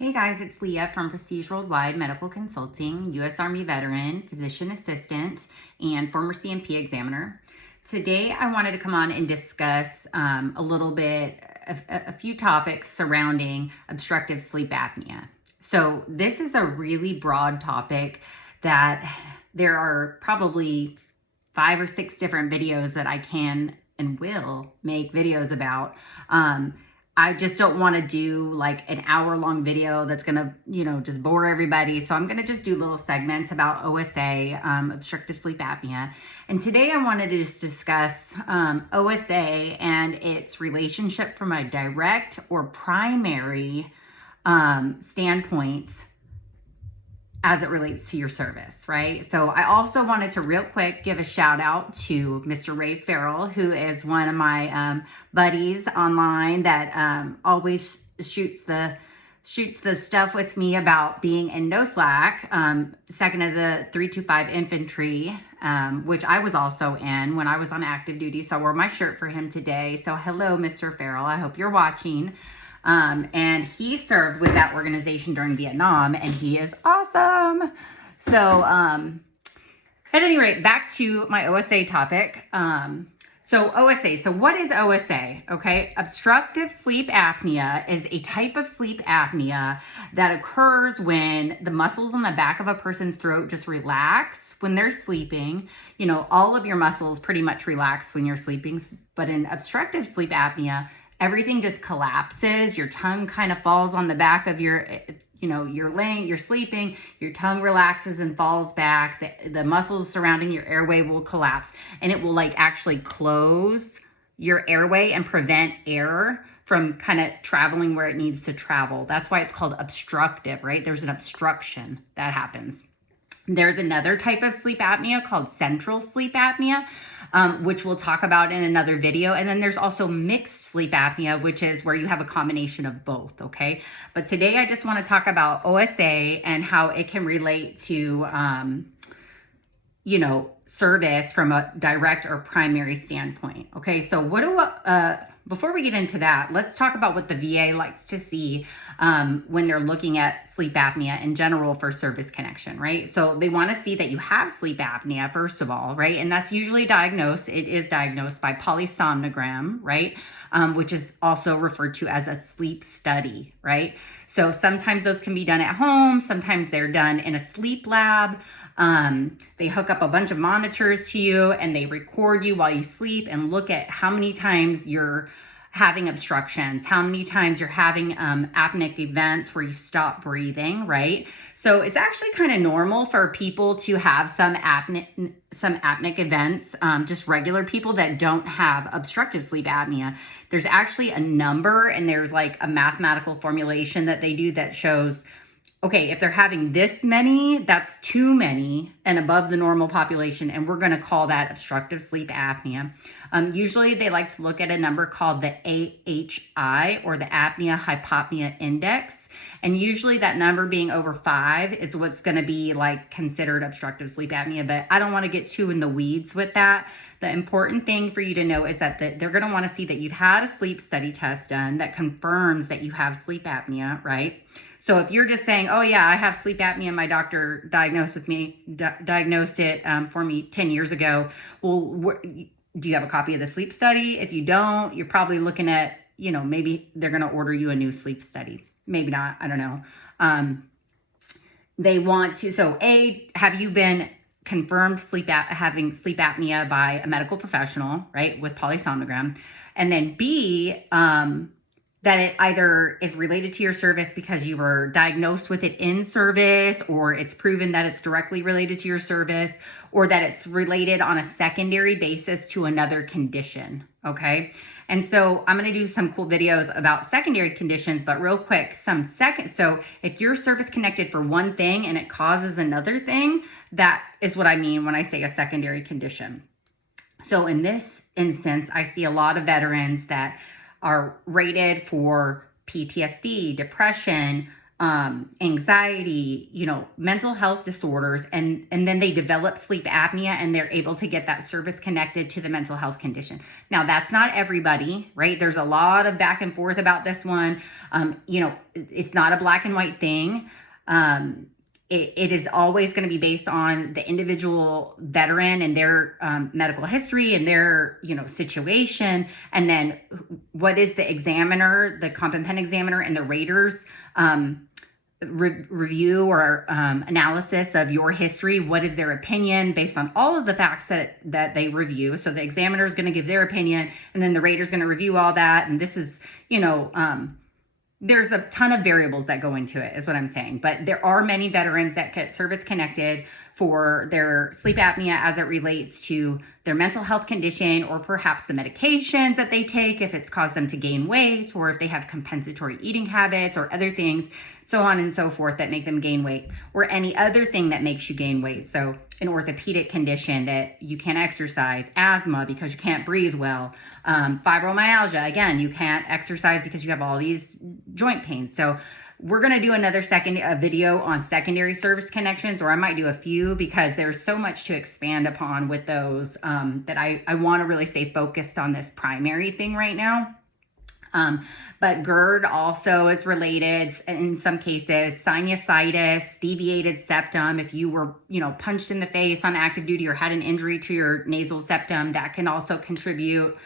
Hey guys, it's Leah from Prestige Worldwide Medical Consulting, U.S. Army veteran, physician assistant, and former CMP examiner. Today I wanted to come on and discuss a few topics surrounding obstructive sleep apnea. So this is a really broad topic that there are probably 5 or 6 different videos that I can and will make videos about. I just don't want to do like an hour-long video that's gonna, just bore everybody. So I'm gonna just do little segments about OSA, obstructive sleep apnea. And today I wanted to just discuss OSA and its relationship from a direct or primary standpoint as it relates to your service, right? So I also wanted to real quick give a shout out to Mr. Ray Farrell, who is one of my buddies online that always shoots the stuff with me about being in no slack, second of the 325 infantry, which I was also in when I was on active duty. So I wore my shirt for him today. So hello, Mr. Farrell. I hope you're watching. And he served with that organization during Vietnam, and he is awesome. So, at any rate, back to my OSA topic. So what is OSA? Okay, obstructive sleep apnea is a type of sleep apnea that occurs when the muscles on the back of a person's throat just relax when they're sleeping. You know, all of your muscles pretty much relax when you're sleeping, but in obstructive sleep apnea, everything just collapses. Your tongue kind of falls on the back of you're sleeping, your tongue relaxes and falls back. The muscles surrounding your airway will collapse, and it will like actually close your airway and prevent air from kind of traveling where it needs to travel. That's why it's called obstructive, right? There's an obstruction that happens. There's another type of sleep apnea called central sleep apnea, which we'll talk about in another video. And then there's also mixed sleep apnea, which is where you have a combination of both, okay? But today I just want to talk about OSA and how it can relate to, service from a direct or primary standpoint, okay? So before we get into that, let's talk about what the VA likes to see when they're looking at sleep apnea in general for service connection, right? So they want to see that you have sleep apnea, first of all, right? And that's usually it is diagnosed by polysomnogram, right? Which is also referred to as a sleep study, right? So sometimes those can be done at home. Sometimes they're done in a sleep lab. They hook up a bunch of monitors to you and they record you while you sleep and look at how many times you're having obstructions, how many times you're having apneic events where you stop breathing, right? So it's actually kind of normal for people to have some apneic events, just regular people that don't have obstructive sleep apnea. There's actually a number, and there's like a mathematical formulation that they do that shows, okay, if they're having this many, that's too many and above the normal population, and we're going to call that obstructive sleep apnea. Usually they like to look at a number called the AHI, or the apnea hypopnea index. And usually that number being over 5 is what's going to be like considered obstructive sleep apnea. But I don't want to get too in the weeds with that. The important thing for you to know is that they're going to want to see that you've had a sleep study test done that confirms that you have sleep apnea, right? So if you're just saying, oh yeah, I have sleep apnea, my doctor diagnosed it for me 10 years ago. Well, do you have a copy of the sleep study? If you don't, you're probably looking at, maybe they're going to order you a new sleep study. Maybe not. I don't know. They want to, so A, have you been confirmed having sleep apnea by a medical professional, right, with polysomnogram? And then B, that it either is related to your service because you were diagnosed with it in service, or it's proven that it's directly related to your service, or that it's related on a secondary basis to another condition, okay? And so I'm going to do some cool videos about secondary conditions, but real quick, so if you're service connected for one thing and it causes another thing, that is what I mean when I say a secondary condition. So in this instance, I see a lot of veterans that are rated for PTSD, depression, anxiety, mental health disorders, and then they develop sleep apnea and they're able to get that service connected to the mental health condition. Now, that's not everybody, right? There's a lot of back and forth about this one. It's not a black and white thing. It is always going to be based on the individual veteran and their medical history and their situation, and then what is the examiner, the comp and pen examiner, and the raters review or analysis of your history. What is their opinion based on all of the facts that they review? So the examiner is going to give their opinion, and then the rater is going to review all that. And this is there's a ton of variables that go into it, is what I'm saying. But there are many veterans that get service connected for their sleep apnea as it relates to their mental health condition, or perhaps the medications that they take if it's caused them to gain weight, or if they have compensatory eating habits or other things, so on and so forth, that make them gain weight, or any other thing that makes you gain weight. So an orthopedic condition that you can't exercise, asthma because you can't breathe well, fibromyalgia, again, you can't exercise because you have all these joint pains. So we're going to do another video on secondary service connections, or I might do a few, because there's so much to expand upon with those that I want to really stay focused on this primary thing right now. But GERD also is related in some cases. Sinusitis, deviated septum, if you were, punched in the face on active duty or had an injury to your nasal septum, that can also contribute.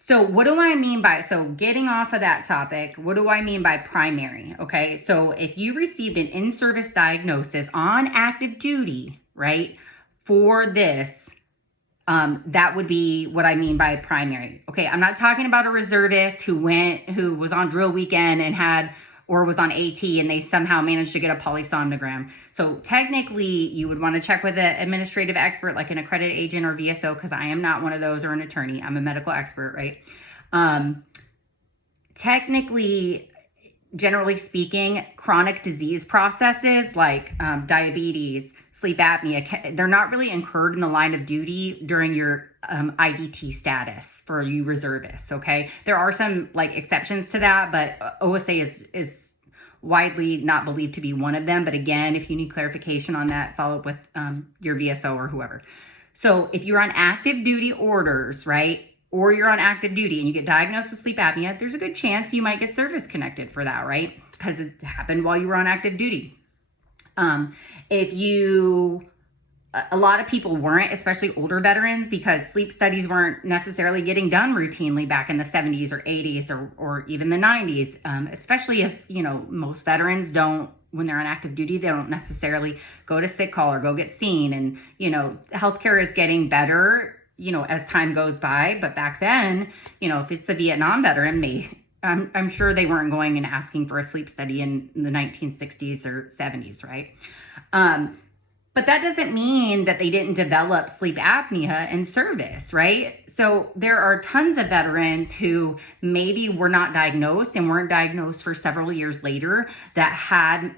So what do I mean by, getting off of that topic, what do I mean by primary? Okay, so if you received an in-service diagnosis on active duty, right, for this, that would be what I mean by primary. Okay, I'm not talking about a reservist who was on drill weekend and was on AT and they somehow managed to get a polysomnogram. So technically, you would want to check with an administrative expert like an accredited agent or VSO, because I am not one of those, or an attorney. I'm a medical expert, right? Technically, generally speaking, chronic disease processes like diabetes, sleep apnea, they're not really incurred in the line of duty during your IDT status for you reservists, okay? There are some exceptions to that, but OSA is widely not believed to be one of them. But again, if you need clarification on that, follow up with your VSO or whoever. So if you're on active duty orders, right, or you're on active duty and you get diagnosed with sleep apnea, there's a good chance you might get service connected for that, right? Because it happened while you were on active duty. A lot of people weren't, especially older veterans, because sleep studies weren't necessarily getting done routinely back in the 70s or 80s or even the 90s, especially if, most veterans don't, when they're on active duty, they don't necessarily go to sick call or go get seen. And, healthcare is getting better, as time goes by. But back then, if it's a Vietnam veteran, I'm sure they weren't going and asking for a sleep study in the 1960s or 70s, right? But that doesn't mean that they didn't develop sleep apnea in service, right? So there are tons of veterans who maybe were not diagnosed and weren't diagnosed for several years later that had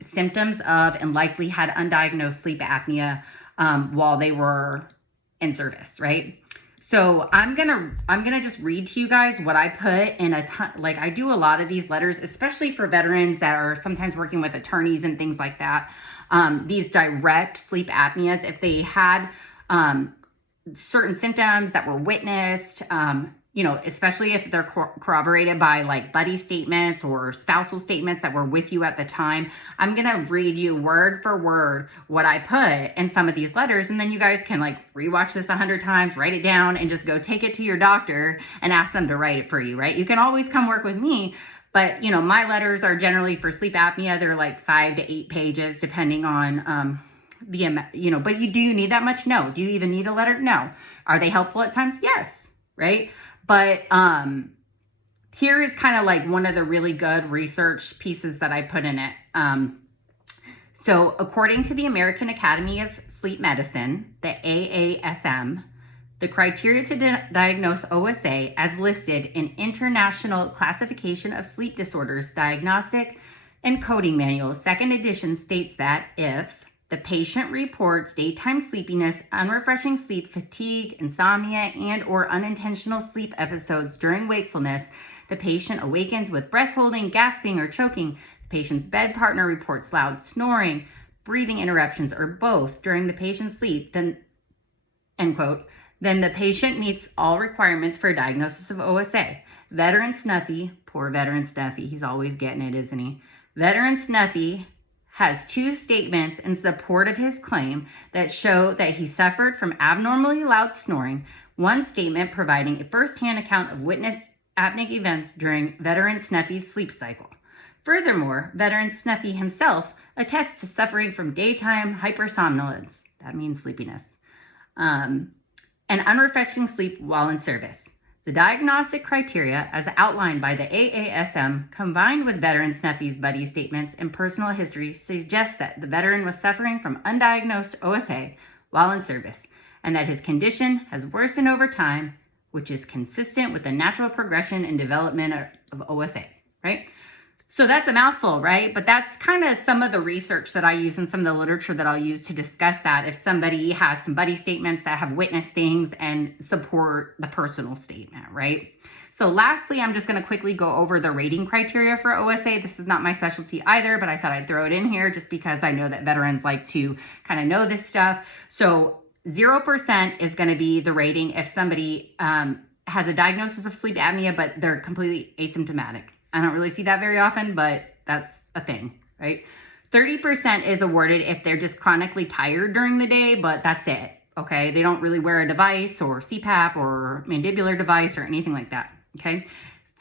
symptoms of and likely had undiagnosed sleep apnea while they were in service, right? So I'm gonna just read to you guys what I put in a ton. I do a lot of these letters, especially for veterans that are sometimes working with attorneys and things like that. These direct sleep apneas, if they had certain symptoms that were witnessed, especially if they're corroborated by buddy statements or spousal statements that were with you at the time. I'm going to read you word for word what I put in some of these letters. And then you guys can rewatch this 100 times, write it down, and just go take it to your doctor and ask them to write it for you, right? You can always come work with me. But, my letters are generally for sleep apnea. They're 5 to 8 pages, depending on the amount, but do you need that much? No. Do you even need a letter? No. Are they helpful at times? Yes. Right. But here is kind of one of the really good research pieces that I put in it. So according to the American Academy of Sleep Medicine, the AASM, the criteria to diagnose OSA as listed in International Classification of Sleep Disorders Diagnostic and Coding Manual, second edition, states that if the patient reports daytime sleepiness, unrefreshing sleep, fatigue, insomnia, and or unintentional sleep episodes during wakefulness The patient awakens with breath holding, gasping, or choking. The patient's bed partner reports loud snoring, breathing interruptions, or both during the patient's sleep, then, end quote, then the patient meets all requirements for a diagnosis of OSA. Veteran Snuffy, poor veteran Snuffy, he's always getting it, isn't he? Veteran Snuffy has 2 statements in support of his claim that show that he suffered from abnormally loud snoring, one statement providing a first-hand account of witnessed apneic events during veteran Snuffy's sleep cycle. Furthermore, veteran Snuffy himself attests to suffering from daytime hypersomnolence, that means sleepiness, and unrefreshing sleep while in service. The diagnostic criteria, as outlined by the AASM, combined with veteran Snuffy's buddy statements and personal history, suggest that the veteran was suffering from undiagnosed OSA while in service, and that his condition has worsened over time, which is consistent with the natural progression and development of OSA, right? So that's a mouthful, right? But that's kind of some of the research that I use and some of the literature that I'll use to discuss that if somebody has some buddy statements that have witnessed things and support the personal statement, right? So lastly, I'm just going to quickly go over the rating criteria for OSA. This is not my specialty either, but I thought I'd throw it in here just because I know that veterans like to kind of know this stuff. So 0% is going to be the rating if somebody has a diagnosis of sleep apnea, but they're completely asymptomatic. I don't really see that very often, but that's a thing, right? 30% is awarded if they're just chronically tired during the day, but that's it, okay? They don't really wear a device or CPAP or mandibular device or anything like that, okay?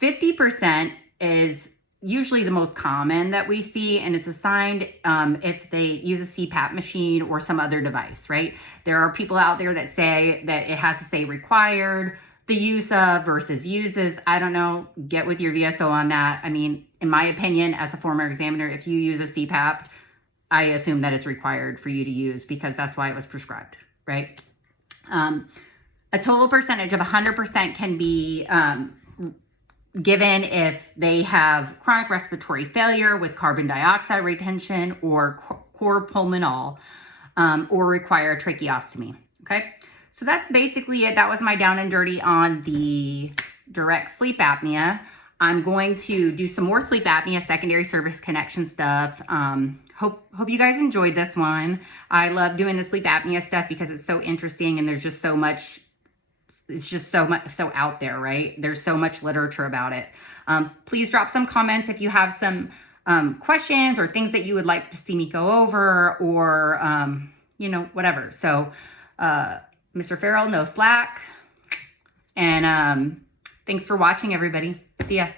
50% is usually the most common that we see, and it's assigned if they use a CPAP machine or some other device, right? There are people out there that say that it has to say required, the use of versus uses. I don't know. Get with your VSO on that. I mean, in my opinion, as a former examiner, if you use a CPAP, I assume that it's required for you to use because that's why it was prescribed, right? A total percentage of 100% can be given if they have chronic respiratory failure with carbon dioxide retention or cor pulmonal or require tracheostomy, okay? So that's basically it. That was my down and dirty on the direct sleep apnea. I'm going to do some more sleep apnea secondary service connection stuff. Hope you guys enjoyed this one. I love doing the sleep apnea stuff because it's so interesting and there's just so much, it's just so out there, right? There's so much literature about it. Please drop some comments if you have some questions or things that you would like to see me go over or, you know, whatever. So, Mr. Farrell, no slack. And thanks for watching, everybody. See ya.